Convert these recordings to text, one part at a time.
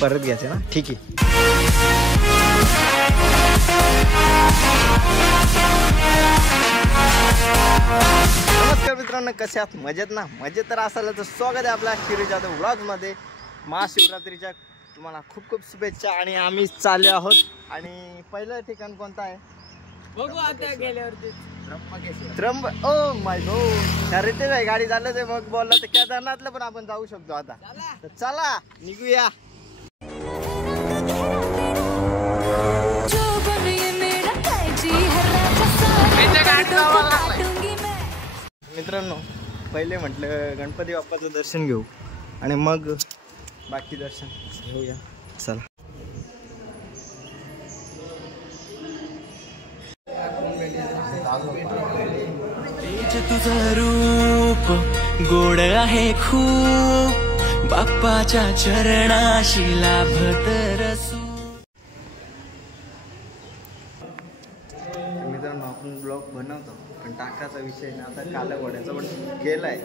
परत घ्यायचे ना, ठीक आहे. नमस्कार मित्रांनो, कसे आहात? मजेत ना? मजेत तर असाल तर स्वागत आहे आपल्या शिरी जाधव व्लॉग्समध्ये. महाशिवरात्रीच्या तुम्हाला खूप खूप शुभेच्छा. आणि आम्ही चालले आहोत. आणि पहिलं ठिकाण कोणतं आहे बघू आता गेल्यावरती. ओ माय गॉड, अरे ते भाई गाडी चाललं ते मग बोलला तर केदारनाथला पण आपण जाऊ शकतो आता. तर चला निघूया. मित्रांनो, पहिले म्हटलं गणपती बाप्पाचं दर्शन घेऊ आणि मग बाकी दर्शन घेऊया. चला. तुझं रूप गोड आहे खूप, बाप्पाच्या चरणाशी लाभत रसू. मित्रांनो, आपण ब्लॉग बनवतो पण टाकायचा विषय ना आता काला घोड्याचा पण केलाय,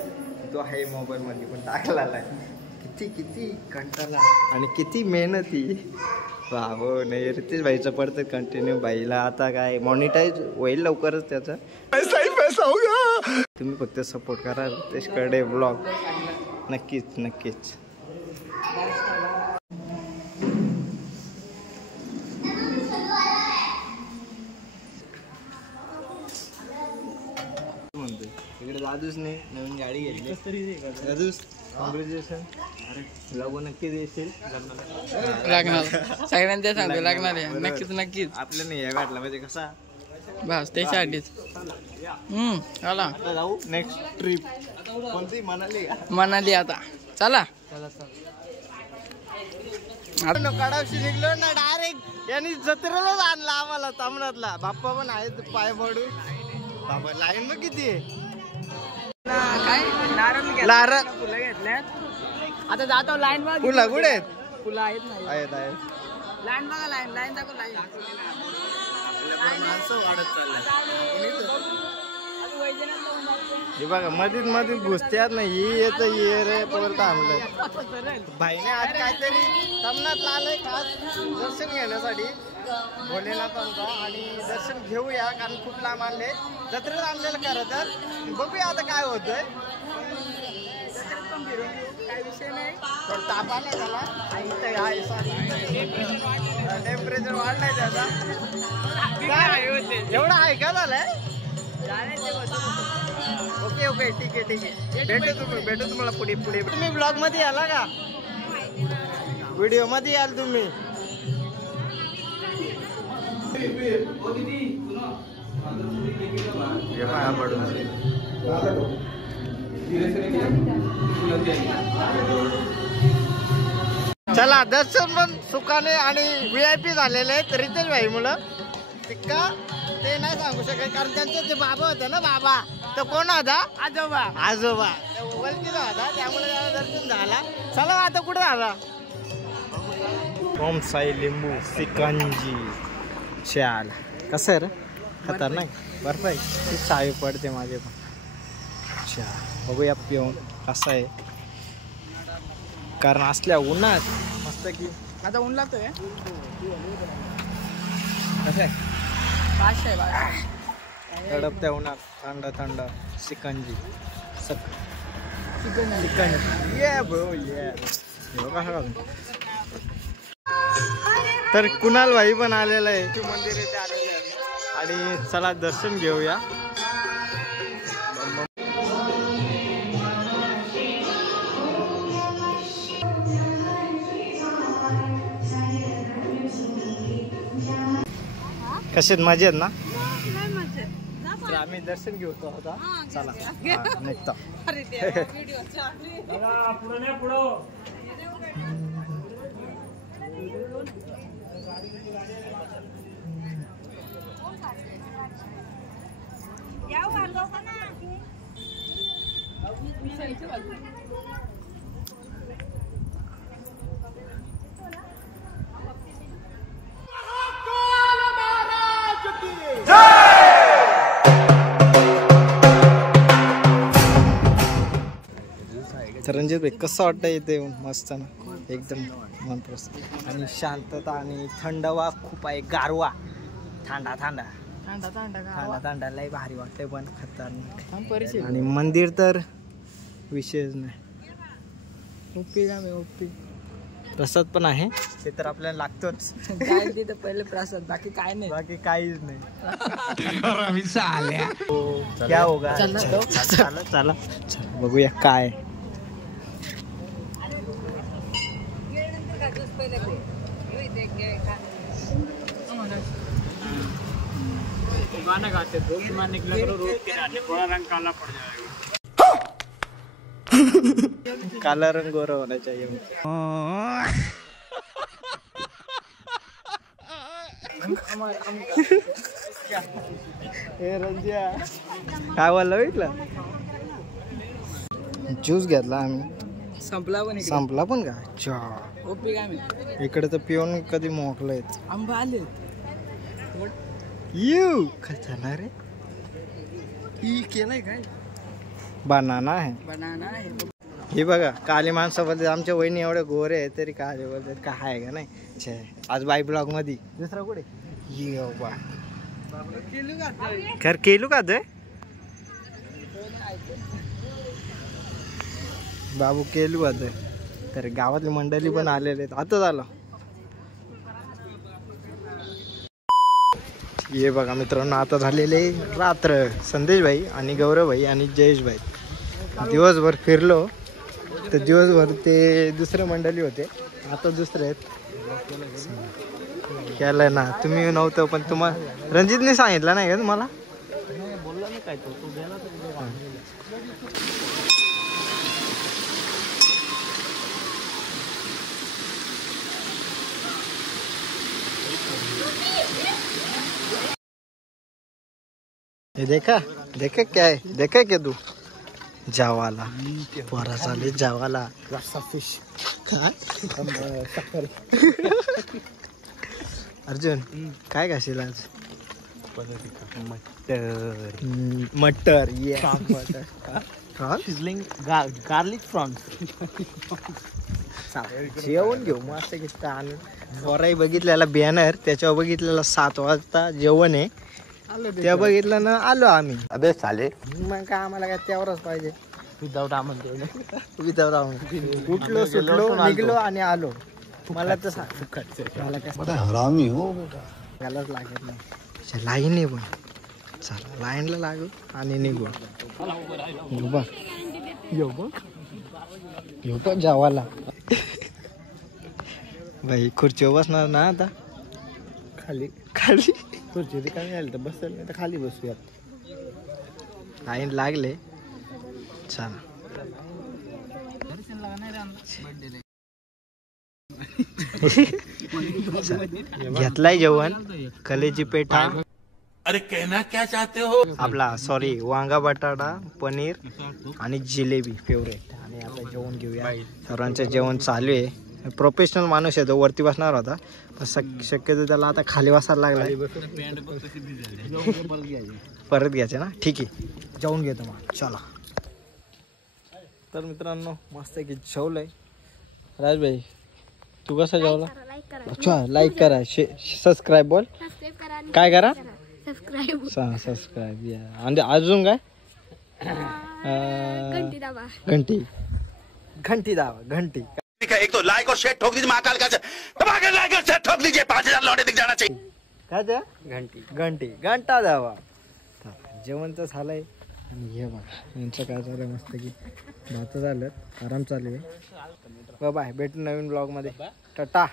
तो आहे मोबाईलमध्ये पण टाकलेला आहे. किती कंटाळा आणि किती मेहनती. हो नाही, रितेश भाईचं पडतं कंटिन्यू. भाईला आता काय मॉनिटाईज होईल लवकरच, त्याचा पैसा होगा. तुम्ही फक्त सपोर्ट करा रितेशकडे ब्लॉग. नक्कीच नक्कीच. म्हणतोय इकडे दादूसने नवीन गाडी घेतली. दादूस कॉंग्रॅच्युलेशन. लागू नक्कीच येशील लागणार. सगळ्यांना सांगतो लागणार आहे. नक्कीच नक्कीच. आपल्याला नाही भेटला म्हणजे कसा बस त्याच्यासाठीच. चला आता जाऊ नेक्स्ट ट्रिप. कोणती? मनाली. आता चला. कडावशी निघलो ना डायरेक्ट. यांनी जत्रेलाच आणला आम्हाला तामणातला. बाप्पा पण आहेत पाय पडू. बाबा लाईन मग किती आहे? काय नारळ फुलं घेतल्यात. आता जातो लाईन बघ. फुलं कुठे आहेत? फुलं आहेत नाही. आहेत. लाईन बघा. लाईन दाखव. लाईन माणसं वाढत हे बघा. मधीत घुसत्यात ना. ही येत ये रे परत थांबलं. भाईने आज काहीतरी तमनात आलंय खास दर्शन घेण्यासाठी भोलेनाथांचा. आणि दर्शन घेऊया कारण खूप लांब आणले. जत्रेत आणलेलं खरं तर. बघूया आता काय होतंय. काय विषय नाही. पण ताप आला त्याला. टेम्परेचर वाढलाय त्याचा. एवढं आहे का झालंय? ओके ठीक आहे. भेटू तुम्हाला पुढे. तुम्ही ब्लॉग मध्ये आला का? व्हिडिओ मध्ये याल तुम्ही. चला, दर्शन पण सुखाने आणि VIP झालेले आहेत रितेश भाई मुलं. ते नाही सांगू शकत कारण त्यांचे ते बाबा होते ना. बाबा तर कोण होता? आजोबा वलतीचा होता, त्यामुळे त्याला दर्शन झाला. चला आता कुठे झाला? ओम साई लिंबू सिकंजी शाल. कसं आहे रे? खतरनाक. बर्फ आहे. ती साई पडते माझे पण. अच्छा, बघूया पिऊन कसं आहे. कारण असल्या उन्हात मस्त की आता ऊन लागतोय. कसं आहे? 500 तडपत्या उन्हात थंड सिकंजी. ये ब्रो ये. तर कुणाल भाई पण आलेला आहे. मंदिर येथे आलेले आहे. आणि चला दर्शन घेऊया. कसे मजेत ना? तर आम्ही दर्शन घेतो आता. चला निघतो. तर रणजित भाई कसं वाटतं इथे येऊन? मस्त ना, एकदम मन प्रसन्न आणि शांतता आणि थंडवा खूप आहे, गारवा, थंडा थंडा थंडा थंडा थंडा थंडा लय भारी वाटतंय पण खतरनाक. परिचय आणि मंदिर तर विशेष नाही. ओपी का मी ओपी प्रसाद पण आहे, ते तर आपल्याला लागतोच. काय तिथं पहिले प्रसाद, बाकी काय नाही. बाकी काहीच नाही. क्या होगा? चला, चला चला चला बघूया काय. गाना गाते दो कि निकला करो रोड किनारे, थोड़ा रंग काला पड़ जाएगा. काला रंग गोरा होना चाहिए. हे रंजिया काय बोलला भेटला? ज्यूस घेतला आम्ही, संपला पण इकडे. संपला पण का? चा ओपी का मी इकडे तर पिऊन कधी मोकलंय. आंबा आले. यू काय जाणार रे? ही केलंय काय? बनाना आहे. बनाना आहे. हे बघा काली माणसं बोलतात, आमच्या वहिनी एवढे गोरे आहे तरी काले बोलतात. काय आहे का नाही? छे आज बाय ब्लॉग मध्ये दुसरा कुठे ये बा खर केलू का ते बाबू केलू का ते. तर गावातली मंडळी पण आलेले आहेत. आता झालं. ये बघा मित्रांनो, आता झालेले रात्र. संदेश भाई आणि गौरव भाई आणि जयेश भाई दिवसभर फिरलो, तर दिवसभर ते दुसरे मंडळी होते, आता दुसरे आहेत. केलंय ना तुम्ही नव्हतं, पण तुम्हाला रणजितने सांगितलं नाही का तुम्हाला? बोलला नाही काय तो गेला तर ये देखा देखा क्या है, देखा क्या तू? जावाला पोरा चाले जावाला रस्सा फिश काय अर्जुन काय खाशील आज? मटर ये शिजलिंग गार्लिक प्रॉन्स. जेवण घेऊ मस्त की ताण. पोराही बघितलेला बॅनर, त्याच्यावर बघितलेला 7 वाजता जेवण आहे, त्या बघितलं ना आलो आम्ही. अबे साले मग काय आम्हाला काय तेवढंच पाहिजे. विदाउट आमन विदाउट उठलो सुटलो निघलो आणि आलो. मला तर मला काय हरामी हो घालाच लागत नाही. लाईन आहे पण चला लाईनला लागू आणि निघू. येऊ बघ जावाला. बाई खुर्चीवर बसणार ना आता? खाली खाली खुर्ची रिकामी झाली तर बसेल, नाही तर खाली बसूयात. लाईन लागले. चला घेतलाय जेवण. कलेजी पेठा. अरे कहना क्या चाहते हो? आपला सॉरी वांगा बटाटा पनीर आणि जिलेबी फेवरेट. आणि आता जेवण घेऊया. सर्वांचं जेवण चालू आहे. प्रोफेशनल माणूस आहे तो, वरती बसणार होता पण शक्यतो त्याला आता खाली बसायला लागला. परत घ्यायचे ना? ठीक आहे जेवून घेतो मग. चला तर मित्रांनो मस्त की जेवलंय. राजभाई तू कसा जेवला? अच्छा लाईक करा, सबस्क्राईब बोल. काय करा? सबस्क्राईब या. आणि अजून काय? घंटी घंटी दावा घंटी. एक तो लाइक और शेयर ठोक दीजिए महाकाल का दबाकर लाइक और शेयर ठोक दीजिए 5000 लौटे दिख जाना चाहिए. काय त्या? घंटी घंटी घंटा दावा. जेवण तर झालंय. आणि हे बघा यांचं काय चालू मस्त की भात झालं, आराम चालू आहे. बाय भेटू नवीन ब्लॉग मध्ये. टाटा.